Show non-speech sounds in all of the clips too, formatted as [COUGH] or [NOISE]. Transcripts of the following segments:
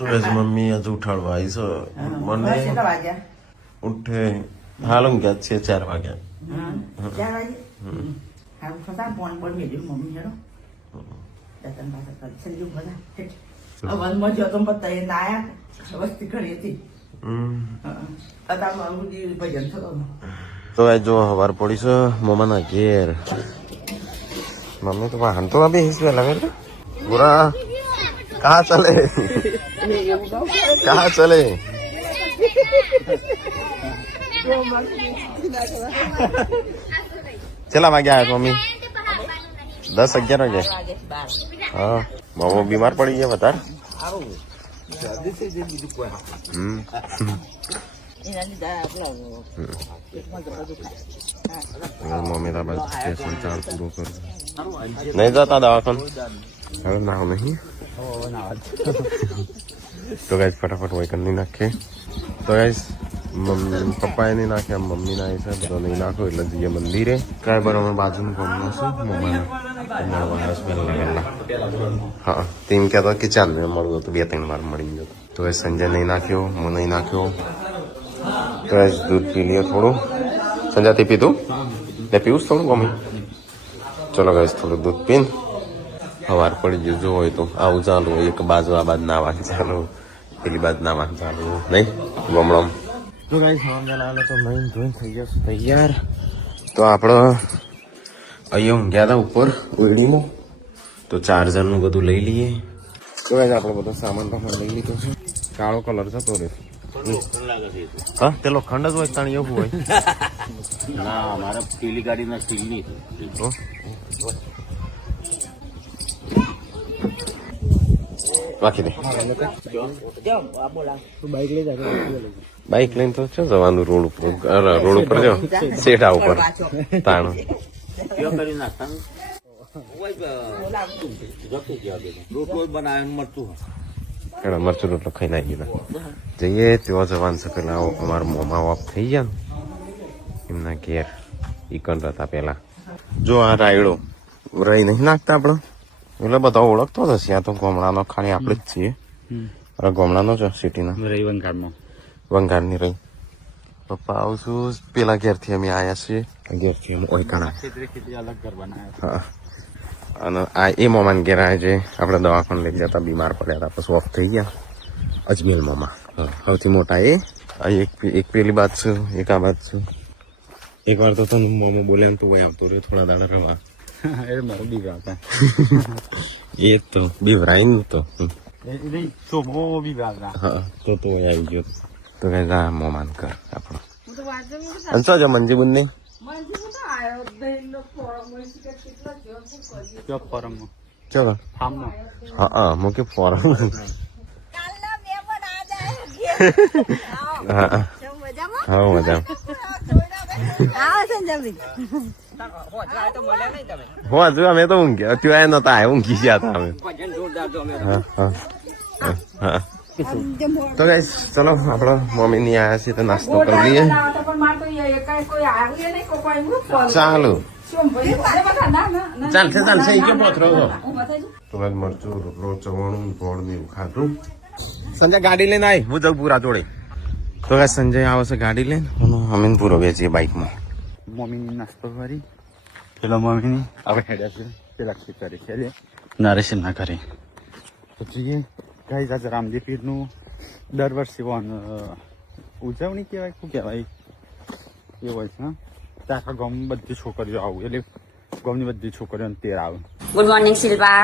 તો S mummy આજ ઉઠાડવા આવી છે. મને ઉઠે હાલ ઊંઘ્યા જ છે ચાર વાગ્યા. ચાર વાગે? હારું થતા ફોન પર મેળ્યું મમ્મી જણો દર્શન પાછા કરી સંજુ બધા. વનમાં જો તો પત્તા એ નાયા વસ્તી ઘણી હતી. હમ. અત્યારે મારું જે ભજન થતો તો આ જો હવાર પડી છે મમ્માના ઘેર. મમ્મી તો વાહન તો કહા ચલે? કહા ચલે ચલા વાગ્યા આવ્યા મમ્મી દસ અગિયાર વાગે હા મમ્મી બીમાર પડી ગયા વધારે હમ એના લીધે આપણો પેટમાં જબરદસ્ત દુખાય. મમ્મી તારા બાજુ સ્ટેશન ચાર પૂરો કર નહીં જતા દવાખાને હવે નાવ નહીં તો ગાઈસ ફટાફટ વૈકન નહીં નાખે તો ગાઈસ મમ્મી પપ્પાએ નહીં નાખે આમ મમ્મી ના છે બધો નહીં નાખો એટલે જઈએ મંદિરે કાંઈ બરાબર અમે બાજુનું કામ નાખશું મમ્માના મળવા પહેલા પહેલા હા તેમ કહેતો કે ચાલ મેં મળવું હતું બે ત્રણ વાર મળી ગયો તો એ સંજય નહીં નાખ્યો હું નહીં નાખ્યો તો ગાઈસ દૂધ પી લઈએ થોડું સંજયથી પીધું ને પીવું જ થોડું મમ્મી ચલો ગાઈસ થોડું દૂધ પીને સવાર પડી ગયું જો હોય તો આવું ચાલુ હોય એક બાજુ આ બાજુ નાવાનું ચાલુ પેલી બાદ ના નાવાનું ચાલુ નહીં? ગમડમ તો ગાઈસ સવાર આલો તો નહીં જોઈન થઈ ગયો તૈયાર. તો આપણો અહીંયા ઊંઘ્યા હતા ઉપર ઉડીમાં તો ચાર્જરનું બધું લઈ લઈએ. તો ગાઈસ આપણો બધો સામાન પણ લઈ લીધો છે. કાળો કલર જતો રહે હા તે લોખંડ જ હોય તાણી એવું હોય? [LAUGHS] ના મારા પેલી ગાડીના સ્ટીલની તો રાખી દે બાઈક લઈને તો છે જવાનું? રોડ ઉપર રોડ ઉપર જો સેઠા ઉપર, તાણ. મરચું રોટલો ખાઈ નાખી જઈએ તેવા જવાનું છે પેલા અમારા મોમા બાપ થઈ ગયા એમના ઘેર ઈકન હતા પેલા જો આ રાયડો રહી નહીં નાખતા આપણે. એટલે બધા ઓળખતો જ હશે. આ તો ગોમડાનો ખાલી આપણે જ છીએ. અરે ગોમડાનો છે સિટીના. રહી વંગારનો વંગારની રહી. પપ્પા આવશું પેલા ઘેરથી અમે આવ્યા છીએ. ઘેરથી અમે ઓળખાણા. અલગ બનાવ્યા હા. અને આ એ મોમાન ઘેર આવ્યા છે. આપણે દવાખાને લઈ હતા. બીમાર પડ્યા હતા. પછી ઓફ થઈ ગયા. અજમેર મોમાં. સૌથી મોટા એ. એક એક પેલી બાદ છું. એક આ બાદ છું. એક વાર તો તને મોમો બોલ્યા તો ભાઈ આવતો રહ્યો. થોડા દાડા રવા. એ મારો બીજા હતા એ તો બીવરાઈ તો હમ. એ શોભો બીજા હતા હા તો તો આવી ગયો તો કઈ જા મોમાન કર આપણો અને શું છે મંજીબુન ફોરમ ચલો હા હા મૂકી ફોરમ હા હા હા મજા હો હજુ અમે તો ઊંઘી ત્યાં નતા આવ્યા ઊંઘી ગયા હતા અમે. તો ગાઈસ ચલો આપડે મમ્મી ની આયા છે તો નાસ્તો કરી લઈએ. ચાલો. ચાલશે ચાલશે ઈ કે પથરો તો આજ મરચું રોકડો ચવાણું ગોળ ને એવું ખાધું. સંજય ગાડી લઈને આવી હું જઉં પૂરા જોડે. તો ગાઈસ સંજય આવે છે ગાડી લઈને. અને અમે ને બાઇકમાં મમ્મીની નાસ્તો કરી પેલો મમ્મીની હવે હેડ્યા છે પેલા ખેતરે છે નરેશ ઘરે કરે પછી ગાઈ આજે રામજી પીરનું દર વર્ષે ઉજવણી કહેવાય શું કહેવાય એ હોય છે આખા ગામની બધી છોકરીઓ આવું એટલે ગામની બધી છોકરીઓને તેર આવે ગુડ મોર્નિંગ શિલ્પા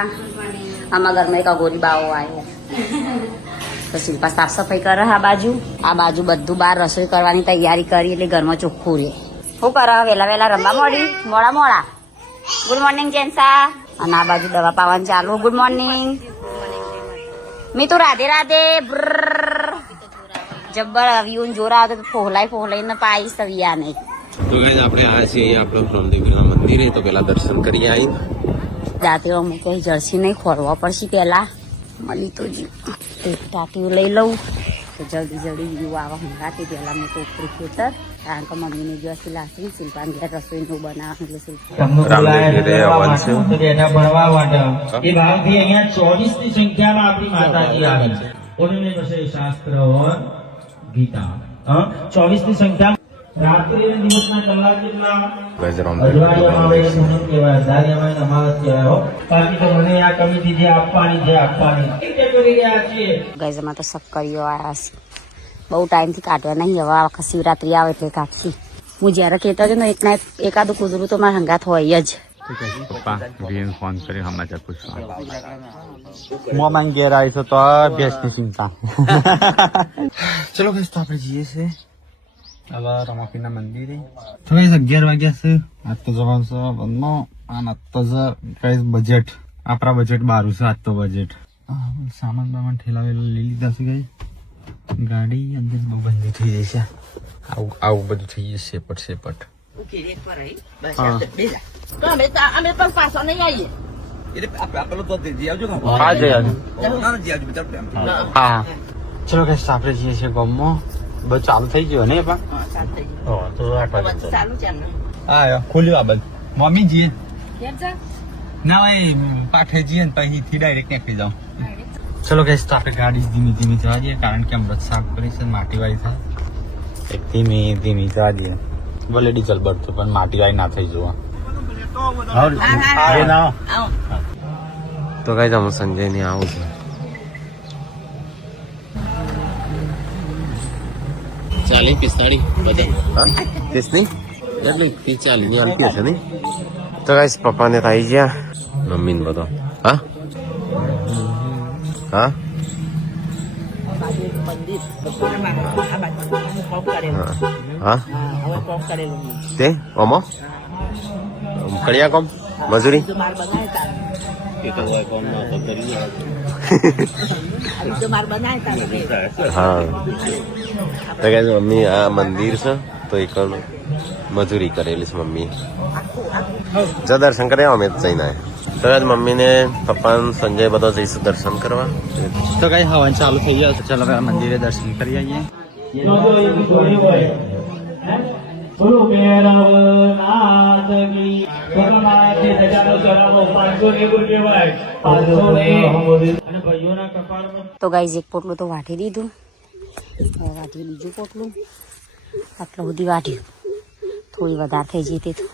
આમાં ઘરમાં એક અઘોરી બાવો આવી તો શિલ્પા સાફ સફાઈ કરે આ બાજુ આ બાજુ બધું બહાર રસોઈ કરવાની તૈયારી કરી એટલે ઘરમાં ચોખ્ખું રહે શું કરે વેલા વેલા રમવા મોડી. મોડા મોડા. ગુડ મોર્નિંગ જેન્સા અને આ બાજુ દવા પાવાનું ચાલુ. Good morning Mitu Radhe Radhe. જબ્બર વ્યૂન જોરા આવે તો ફોહલાઈ ફોહલાઈને પાઈશ વિયાને તો ગાઈઝ આપણે આ છીએ આપણે બ્રહ્મદેવીના મંદિરે. તો પેલા દર્શન કરી આવી જાતે અમુક કઈ જર્સી નહીં ખોલવા પડશે પેલા. મળી તો જી ટાટીઓ લઈ લઉં. તો જલ્દી જલ્દી વ્યૂ આવા હંગાતી પહેલાં મેં તો ઉપરી ખેતર. કારણ કે મમ્મીને જો સિલાસી શિલ્પાને ઘેર રસોઈનું બનાવવાનું એટલે ચોવીસની સંખ્યામાં આપણી માતાજી આવે છે. ઓનને કશે શાસ્ત્ર ઓર ગીતા. ચોવીસની સંખ્યા રાત્રિ અને દિવસના કલાક જેટલા આપવાની જે આપવાની કેટેગરી તો સક્કરીઓ આવ્યા છે. બહુ ટાઈમથી કાઢ્યા નહીં. હવે આ વખત શિવરાત્રી આવે એટલે કાઢશી. હું જ્યારે કહેતા હતો ને એક ના એક એકાદું કૂતરું તો મારા હંગાત હોય જ. પપ્પા બેન ફોન કર્યો સમાચાર પૂછવા. મોમાન ઘેર આવીશું તો ભેંસની ચિંતા. ચલો કઈ તો આપણે જઈએ છે હવે રમાપીના મંદિરે. તો કઈ અગિયાર વાગ્યા છે. આજ તો જવાનું છે બંધનો. અને આજ તો કઈ બજેટ આપણા બજેટ બારું છે આજ તો બજેટ સામાન બામાન ઠેલાવેલું લઈ લીધા છે કઈ ગાડી અંદર બહુ બંધી થઈ જાય છે. આવું આવું બધું થઈ જશે સેપટ સેપટ પાછો ચલો કે આપણે જઈએ છીએ ગામમાં. બધું ચાલુ થઈ ગયું ને પણ? ખુલ્યું આ બધું. મમ્મી જીએ ના ભાઈ પાઠે જઈએ ને અહીંથી ડાયરેક્ટ નીકળી જાઉં ચલો કઈ તો આપણે ગાડી ધીમી ધીમી જવા દઈએ કારણ કે અમૃત સાફ કરી છે માટી વાળી થાય એક ધીમી ધીમી જવા દઈએ. ભલે ડીઝલ બળતું પણ માટીવાળી ના થઈ જોવા. તો કઈ તમે સંજયની આવું છે. ચાલી પિસ્તાળી? બધા. હા? ત્રીસની? એટલી ત્રીસ ચાલી. ની હાલતી હશે નહીં તો કઈ પપ્પાને તો આવી ગયા. મમ્મી ને બધો. હા? નહીં. તે? ઓમો? કડિયા કોમ? મજૂરી. હા. તો કે મમ્મી આ મંદિર છે તો એક મજૂરી કરેલી છે મમ્મી. જ દર્શન કર્યા અમે જઈને આવ્યા તો આજ મમ્મીને પપ્પા ને સંજય બધો જઈશું દર્શન કરવા. તો કઈ હવન ચાલુ થઈ ગયા તો ચલો મંદિરે દર્શન કરી આવીએ. તો ગાઈઝ એક પોટલું તો વાટી દીધું. વાટ્યું બીજું પોટલું. આટલું સુધી વાટ્યું થોડી વધારે થઈ જતી તો.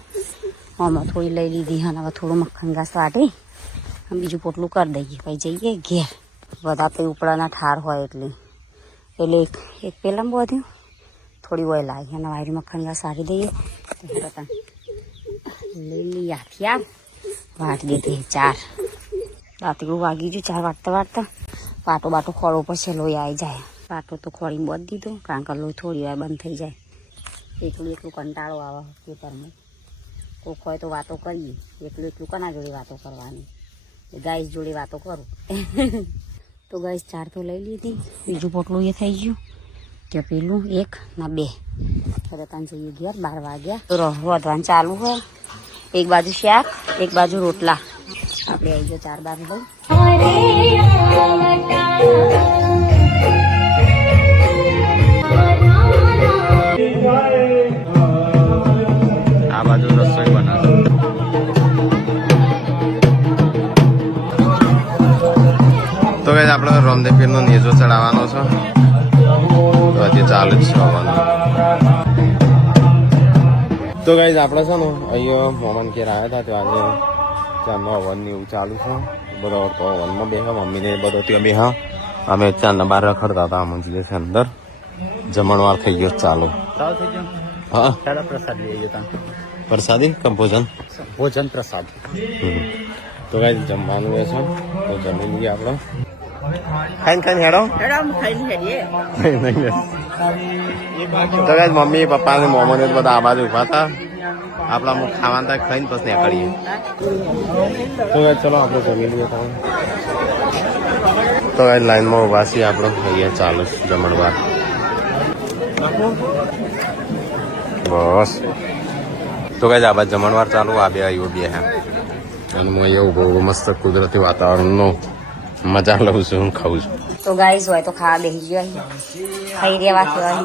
આમાં થોડી લઈ લીધી અને હવે થોડું મક્ખન ઘાસ વાટી બીજું પોટલું કરી દઈએ. પછી જઈએ ઘેર. બધા તો ઉપડાના ઠાર હોય એટલે. એટલે એક એક પહેલાં બધું થોડી ઓઇલ આવી અને વાયરી મક્ખન ઘાસ વાટી દઈએ. લીલી હથિયાર વાટી દીધી ચાર. રાત્રિનું વાગી ગયું ચાર વાગતા વાગતા. પાટો બાટો ખોળો પછી લોહી આવી જાય. પાટો તો ખોળીને બધી દીધો. કારણ કે લોહી થોડી વાર બંધ થઈ જાય. એટલું એટલું કંટાળો આવે પેપરમાં કોક હોય તો વાતો કરીએ એકલું એકલું કના જોડે વાતો કરવાની? ગાઈસ જોડે વાતો કરું. [LAUGHS] તો ગાઈસ ચાર તો લઈ લીધી. બીજું પોટલું એ થઈ ગયું. કે પેલું એક ના બે. ત્યાં જઈએ ઘેર, બાર વાગ્યા. તો વધવાનું ચાલુ હોય. એક બાજુ શાક, એક બાજુ રોટલા. આપણે આવી ગયા ચાર બાર ભાઈ. તો ગાઈઝ આપણે છે ને અહીંયા મોમન ઘેર આવ્યા હતા તો આજે ચાંદનો હવન ને એવું ચાલુ છે. બધો તો હવનમાં બેહા મમ્મીને બધો ત્યાં બેહા. અમે ચાંદના બહાર રખડતા હતા આમ જઈએ છે અંદર. જમણવાર થઈ ગયો ચાલુ. હા. પ્રસાદી કંપોઝન ભોજન? પ્રસાદ. તો ગાઈઝ જમવાનું એ છે તો જમી લઈએ આપણે. ખાઈને ખાઈને હેડો? તો કઈ મમ્મી પપ્પા ને મોમો ને બધા આ બાજુ ઊભા હતા. આપણા મુખ ખાવાનું થાય ખાઈને પછી નીકળીએ તો ચલો આપણે જમી લઈએ તો કઈ લાઈનમાં ઊભા છીએ આપણે. અહીંયા ચાલુ છે જમણવાર. બસ. તો કઈ આ બાજુ જમણવાર ચાલુ આ બે આવ્યો બે હા. અને હું અહીંયા ઊભો ઊભો મસ્ત કુદરતી વાતાવરણનો મજા લઉં છું હું ખાઉં છું. તો ગાઈસ હોય તો ખાવા બેસી જાય ખાઈ રહ્યા કહેવાય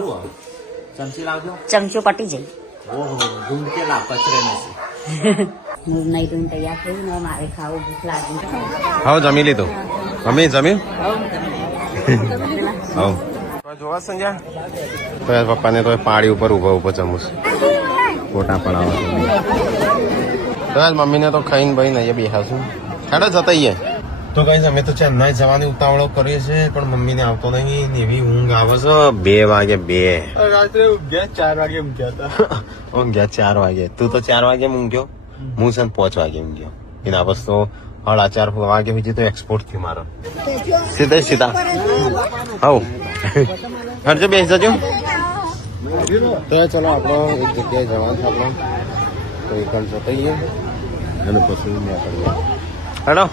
ચમચો પટી જાય. હું નહીં તો તૈયાર થઈ ને મારે ખાવું ભૂખ લાગી. હા જમી લીધું. મમ્મી જમી? જોવા સંજ્યા તો યાર પપ્પાને તો પાડી ઉપર ઊભા ઊભો જમું ફોટા પડાવવા. તો યાર મમ્મીને તો ખાઈને ભાઈ નહીં બેહાશું હેડો જતા તો કઈ અમે તો ચેન્નાઈ જવાની ઉતાવળો કરીએ છીએ પણ મમ્મીને આવતો નહીં એવી ઊંઘ આવે છે. બે વાગે બે. રાત્રે ઊંઘ્યા ચાર વાગે ઊંઘ્યા હતા. ઊંઘ્યા ચાર વાગે. તું તો ચાર વાગે ઊંઘ્યો? હું છે પાંચ વાગે ઊંઘ્યો. એના બસ તો સાડા ચાર વાગે પછી તો એક્સપોર્ટ થયું મારો. સીધા સીધા. હવ હરજો બેસ જજો. તો ચલો આપણો એક જગ્યાએ જવાનું છે આપણો. તો એક જતા અને પછી હેડો.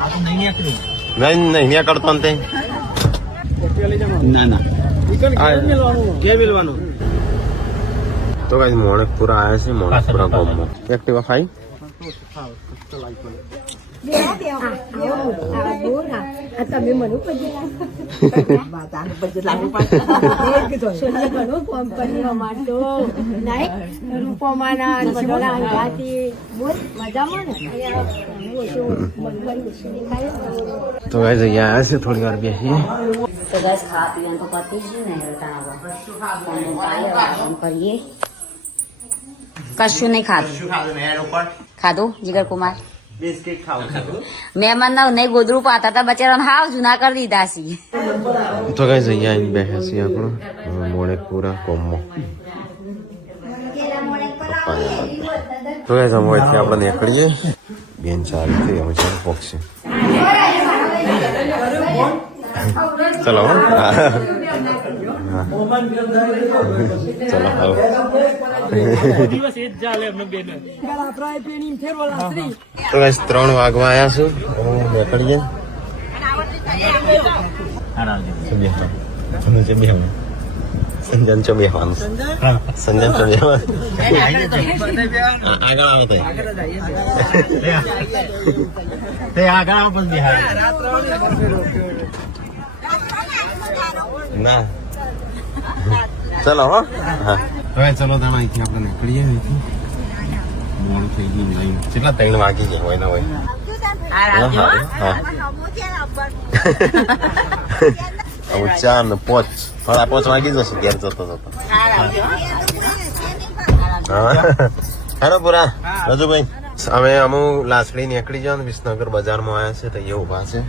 નહીં નહીં નીકળતો ને તે. ના ના. તો કઈ મોણેકપુરા આવ્યા છે મોણેકપુરા ગામમાં. એક્ટિવા ખાઈ તમે મને અહીંયા તો જગ્યા આવ્યા છે થોડી વાર તો બસ ખાવા પીવાનું તો પતી જ ને ટાણા કરીએ કશું નહીં ખાધું ખાધું જીગર કુમાર બિસ્કિટ ખાવું મહેમાન ના નહીં ગોદડું પાતા હતા બચારાને હાવ જૂના કરી દીધા છે. તો કઈ અહીંયા આવીને બેઠા છીએ આપણો પૂરા કોમો. તો કઈ સમયથી આપણે નીકળીએ. બેન ચાલુ થઈ અમે ચાલો પહોંચશે ચલો હો. [LAUGHS] તો guys, ત્રણ વાગવા આવ્યા છું હું નીકળીએ સંજન ચો બેહવાનું સંજન ચો બેહવાનું આગળ આવો તો આગળ આવો પછી બિહાર ના ચલો હો. હા હવે ચલો તમે અહીંથી આપણે નીકળીએ મોડું થઈ ગયું નહીં કેટલા ત્રણ વાગી ગયા હોય ના હોય ચાર ને પોચ. સાડા પોચ વાગી જશે ઘેર જતો જતો. હા. હેલો પૂરા. રજુભાઈ. અમે અમુક લાસડી નીકળી જાવ વિસનગર બજારમાં આવ્યા છે તો એ ઊભા છે.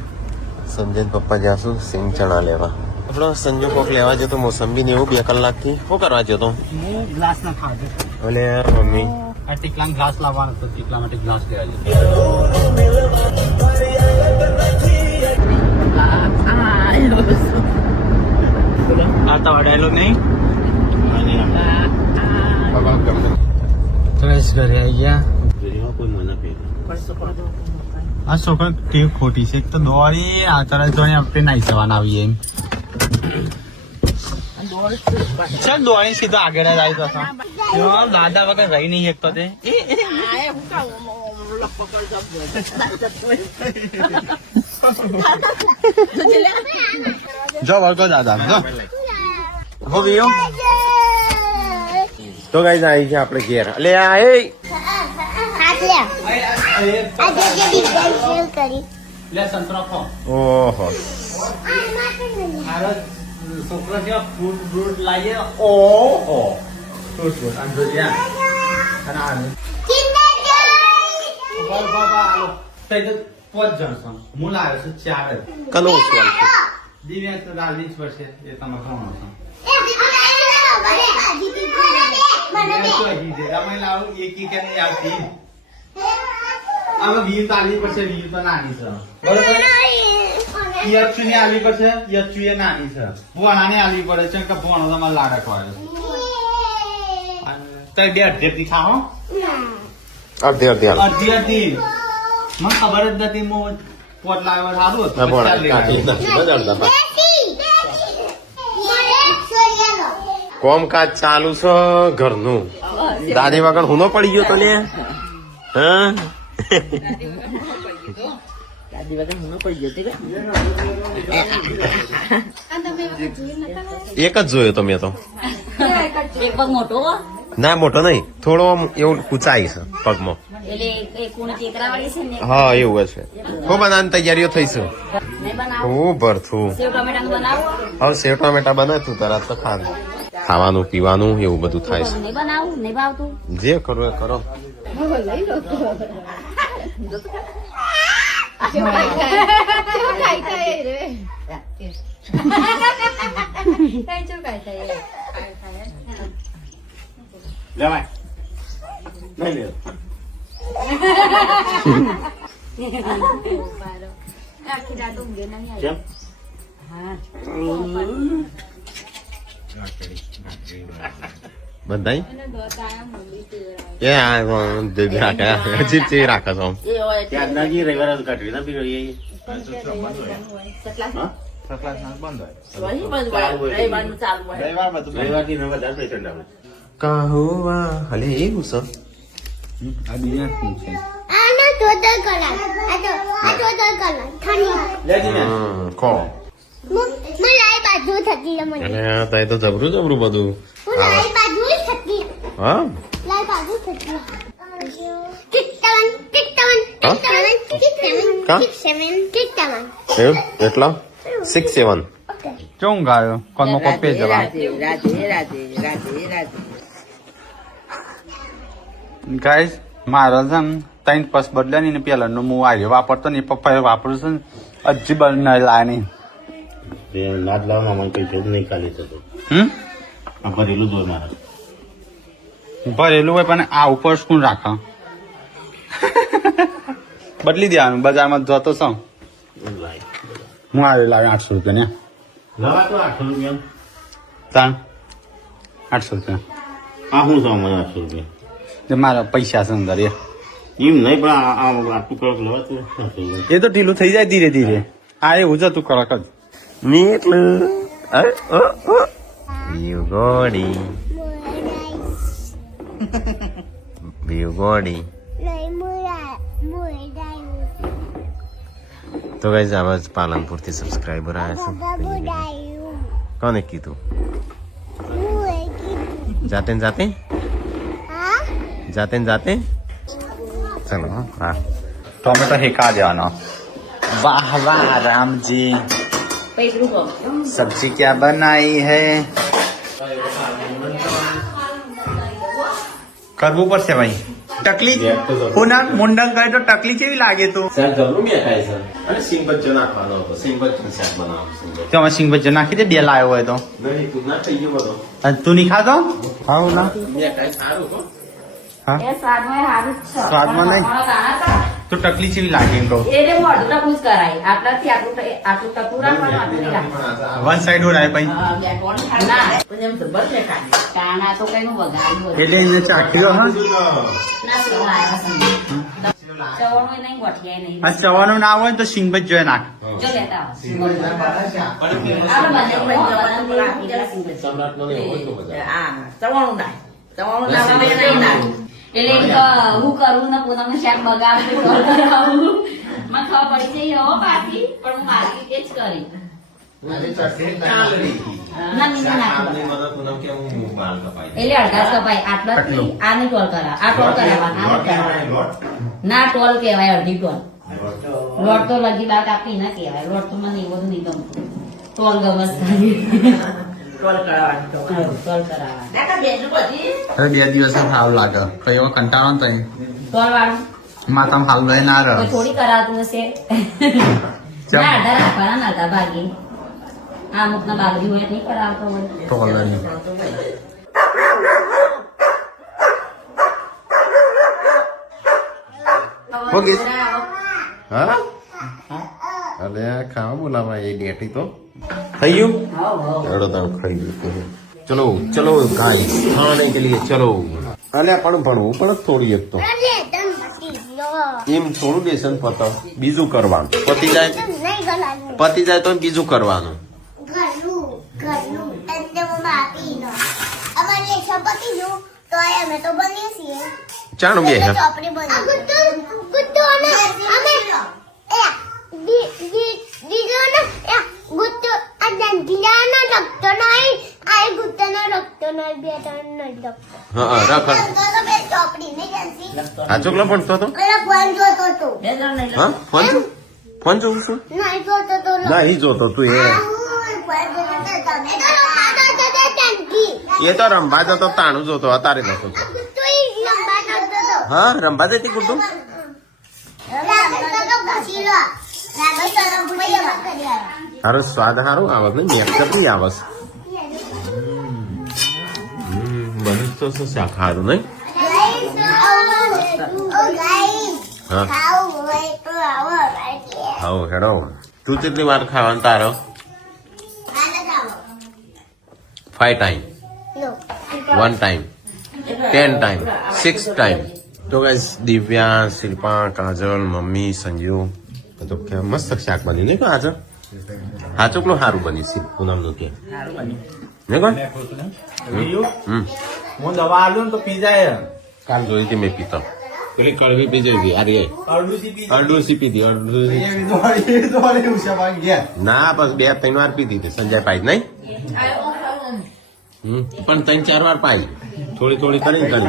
સંજય પપ્પા જાશું સિંગ ચણા લેવા. આપણો સંજુ કોક લેવા જતો મોસંબી ને એવું બે કલાકથી. શું કરવા જતો હું ગ્લાસ ના ખાધો અને મમ્મી? આ ટીકલા ગ્લાસ લાવવાનો હતો. ટીકલા માટે ગ્લાસ લેવા જતો આ તો અડાયેલો નહીં? ફ્રેશ ઘરે આવી ગયા. આ છોકરો ટેવ ખોટી છે. એક તો દોરી આ તરફ જોઈને આપણે નાઈ જવાના આવીએ એમ. ચાલ દોડી સીધો આગળ જ આવી જતો. જો દાદા વગર રહી નહીં શકતો તે. જો વળગો દાદા. જો. હો વિયો. તો કઈ આવી છે આપણે ઘેર. લે આ એ. લે સંતરો ખો ઓહો છોકરો છે ફ્રૂટ ફ્રૂટ લાવીએ. ઓહો ફ્રૂટ ફ્રૂટ આમ જોઈએ અને આ ઊભા ઊભા ઊભા આલો તઈ તો પાંચ જણ છો. હું લાવ્યો છું ચાર. જ કનો ઉસવાલ છે દિવ્યાંગ તો દાલની જ પડશે એ તમે છો. તો આમાં વીર તો પડશે વીર તો નાની છે. બરોબર યચ્છુ ની આલવી પડશે યચ્છુ એ નાની છે. ભોણા ને આલવી પડે છે કે ભોણો તમારે લાડક વાળે તો બે અડધેથી ખાઓ. અડધી અડધી અડધી અડધી મને ખબર જ નથી મો પોટ લાવ્યો સારું હતું. ના અડધા પાક. કોમકાજ ચાલુ છે ઘરનું. દાદી વગર હુનો પડી ગયો તને હા? એક જ જોયો તો મેં તો. ના, મોટો નહીં. થોડો આમ એવું કૂંચાઈ છે પગમાં. હા, એવું હશે ખૂબ બનાવવાની તૈયારીઓ થઈ છે. હું ભરથું. હવે સેવ ટમેટા બનાવતું તરત તો ખાવાનું. ખાવાનું, પીવાનું, એવું બધું થાય છે. જે કરો એ કરો. લેવાય નહીં લે કેમ બધાય? એ આ જે [LAUGHS] રાખે હજી જે રાખે. છો? એ હોય તે ત્યાં નગી રવિવારે તો કાઢવી ના પીરો એ. કાહુવા. હલે એવું છે આ બીજા શું છે. આનો total colour. આ તો આ total colour. ઠંડી. લેજી ને હમ, ખો હું- હું લાઈ બાજુ થતી મને. તો જબરું જબરું બધું. હું? એટલા? સિક્સ સેવન કેવું ગાયો? કોનો કોપે જવા રાધે રાધે રાધે રાધે રાધે. ગાઈસ મારા છે ને ત્રણ પસ બદલ્યા ને પેલા નો હું આવ્યો વાપરતો ને પપ્પાએ વાપરું છું ને હજી બનાવી લાય નહીં. નાદ લાવવામાં મને કઈ જોબ નહીં ખાલી થતો હમ? ભરેલું જ મારા. ભરેલું હોય પણ આ ઉપર શું રાખા. બદલી દેવાનું બજારમાં જતો છું હું આવ્યો લાવ્યો આઠસો રૂપિયા ને. લાવા આઠસો રૂપિયા. તાણ? આઠસો રૂપિયા. આ શું છે મને આઠસો રૂપિયા? જે મારા પૈસા છે અંદર એમ નહીં પણ આટલું કડક લેવા એ તો ઢીલું થઈ જાય ધીરે ધીરે. આ એવું જ હતું કડક જ. ની એટલું You [LAUGHS] भिवगोडी तो गाइस आवाज़ पालनपुर थी सब्सक्राइबर आया सब। कौन है की तू? जाते जाते न? जाते न जाते न? चलो हाँ। तो टोमेटो तो हिका जाना। वाह वाह राम जी। सब्ज़ी क्या बनाई है? કરવું પડશે ભાઈ. ટકલી પુનઃ મુંડન કરે તો ટકલી કેવી લાગે તો? અને સિંગ બચ્ચો નાખવાનો હતો. સિંગ બચ્ચો શાક બનાવવાનું તો અમે સિંગ ભજીયા નાખી દે બે લાવ્યો હોય તો. નહીં તું ના થઈ ગયો બધો. તું નહીં ખાતો? હા ના. સારું હા. સ્વાદમાં નહીં? તો ટકલી જેવી લાગે એમ કહું એને હું અડધું ટકું જ કરાય. આટલાથી આટલું આટલું ટકલું રાખવાનું આટલું નહીં રાખવાનું. વન સાઈડ હોય ભાઈ. હા, ખાય. ના. પછી એમ તો છે કાના તો કઈ નું વગાડ્યું એટલે એને ચાટ્યો હા? ના. ચવાણું નહીં. ગોઠિયાય નહીં ના હોય ને તો સિંગ ભજીયો નાખ. જો લેતા ને ચવાણું નાય. એ. એટલે હું કરું ને પૂનમને શાક બગાડું. મને ખબર પડી છે હો પાછી પણ હું મારી રીતે જ કરી. ના, ટોલ કહેવાય અડધી ટોલ. લોટ? તો લગી બાર કાપી ના કેવાય લોટ તો મને એવું નહીં ગમતું. ટોલ ગમે બે દિવસ સારું લાગે. કયો કંટાળો તઈ માથામાં હાલ લઈ ના રહ્યો. થોડી કરાવતું હશે. ના અડધા રાખવાના ના અડધા ભાગી. આ અમુક ના હોય નહીં કરાવતો હોય. ટોલર ઓકે હા? અલે આ ખાવા બોલાવા એ ડેટી તો. થઈ ગયું? એડો તાર ખાઈ ગયું ચલો ચલો ગાઈસ ખાને કે લીએ ચલો. અલે પણ ભણવું પણ થોડી એક તો. એમ થોડું બેસન પતો. બીજું કરવાનું. પતી જાય? પતિ પતી જાય તો બીજું કરવાનું. ચાણું બે ચોકલા તો ફોન જોઉં છું ના એ જોતો તું એ તો રમવા જતો એ તો રંભા જતો તાણું જોતો અતારે નતો હા રંભા જતી કુટુંબ રાગલ તો ઘસી લો રાગલ તો રમવા કરી આવ્યા હારો સ્વાદ સારો આવસ ને મેકઅપ નહીં આવસ બધું તો શું શાક હારું નહીં હા હા હેડો તું કેટલી વાર ખાવાનું તારો five time one time ten time six time તો ગાઈસ દિવ્યા શિલ્પા કાજલ મમ્મી સંજુ બધું કે મસ્ત શાક બની નહીં આજે? હા ચોકલો સારું બની છે પૂનમનું કે ને કોણ? હું દવા આલું ને તો પી જાય કાલ જોઈ હતી મેં પીતો. પેલી કડવી પી હતી અરે અડુસી પીધી અડુસી ના બસ બે ત્રણ વાર પીધી હતી સંજય પાઈ નહીં? હમ, પણ ત્રણ ચાર વાર પાઈ. થોડી થોડી કરીને કરી.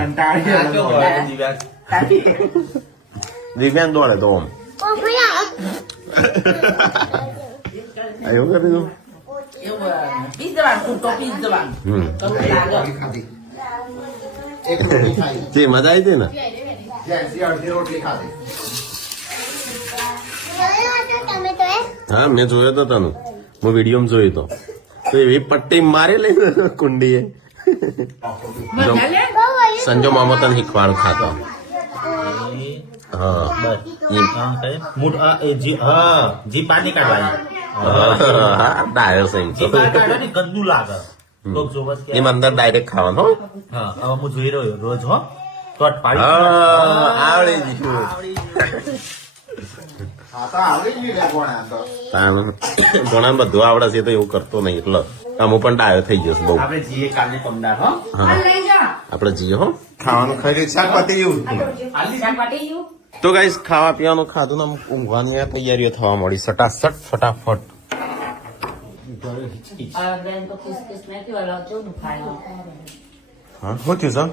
દિવ્યાંગ દોડે તો આમ તો લાગે જે મજા આવી હતી ને? હા મેં જોયો તો તને. હું વીડિયો જોયો તો. તો એવી પટ્ટી મારી લઈ કુંડીએ. સંજો મામો તને શીખવાડું ખાતો. હા. મૂળ આ એ જી હા જી પાણી કાઢવાની હા ડાયો સિંગ જી બહાર કાઢો ગંદુ લાગે. લોક જોવા જ કે એમ અંદર ડાયરેક્ટ ખાવાનું હા. હવે હું જોઈ રહ્યો રોજ હો. તો હા આવડી ગયું. ઘણા બધું આવડે છે તો એવું કરતો નહીં એટલે અમુક પણ ડાયો થઈ ગયો છે બહુ. આપણે જીએ પમદાર હો. આપણે જીએ હો. ખાવાનું ખાઈ શાક ગયું તો ગાઈસ ખાવા પીવાનું ખાધું ને આમ ઊંઘવાની આ તૈયારીઓ થવા મળી. સટાસટ ફટાફટ. હા શું થયું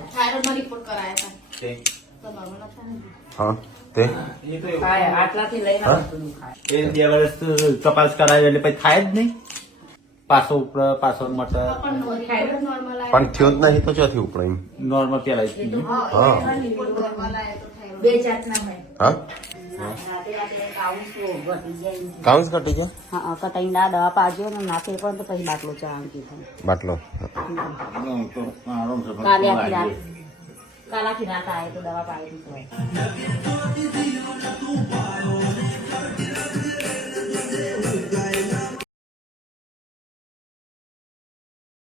હા તે. તપાસ કરાવી એટલે પછી થાય જ નહીં. પાછો ઉપર પાછો મટર પણ થયો જ નહીં તો ચોથી ઉપર એમ? નોર્મલ પેલા બે જાતના હોય. હા? કાઉન્સ કટી ગયો? હા કટાઈ ના દવા પાજો ને નાખે પણ તો પછી બાટલો ચા આમ કીધું. બાટલો. કાલે આખી રાત કાલ આખી રાત આવે તો દવા પાડી દીધો